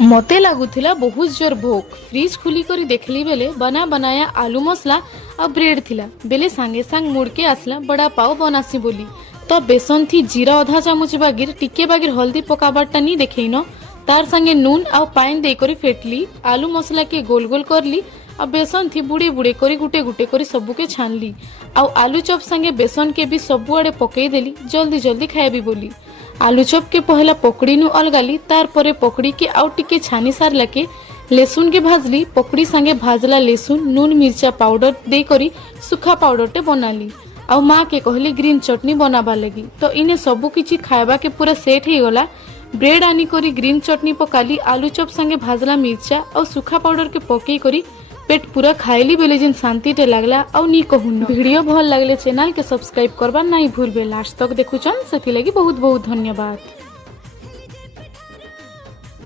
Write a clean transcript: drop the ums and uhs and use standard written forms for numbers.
मते लगुला बहुत जोर भोक। फ्रिज खुली करी देखली बेले बना बनाया आलू मसला और ब्रेड थिला बेले सांगे सांग मुड़के आसला बड़ा पाव बनासी बोली। तो बेसन थी जीरा अधा चामच बागिर टिके बागिर हल्दी पकाबारटा नी देखईन तार संगे नून आ पानी दे करी फेटली आलू मसला के गोल गोल करली आ बेसन थी बुड़े बुड़े करी गुटे गुटे करी सबू के छानली आ आलू चॉप संगे बेसन के भी सबू आड़े पकई देली जल्दी जल्दी खाएबी बोली। आलू चॉप के पहला पकड़ी नु अलगाली तार परे पकड़ी के आउ टिके छानी सारला के लेसुन के भाजली पकड़ी संगे भाजला लेसुन नून मिर्चा पाउडर दे करी सुखा पाउडर टे बनाली आउ माँ के कहली ग्रीन चटनी बनाबा लगी। तो इने सबू किछि खाएबा के पूरा सेट ही गला। ब्रेड आनी करी ग्रीन चटनी पकाली आलू चॉप संगे भाजला मिर्चा और सुखा पाउडर के पकई करी पेट पूरा खाइली बेले जिन शांति टे लागला और नी कहून। वीडियो भल लागले चैनल के सब्सक्राइब करबा नहीं भूलबे। लास्ट तक देखुचन सेति लगी बहुत बहुत धन्यवाद।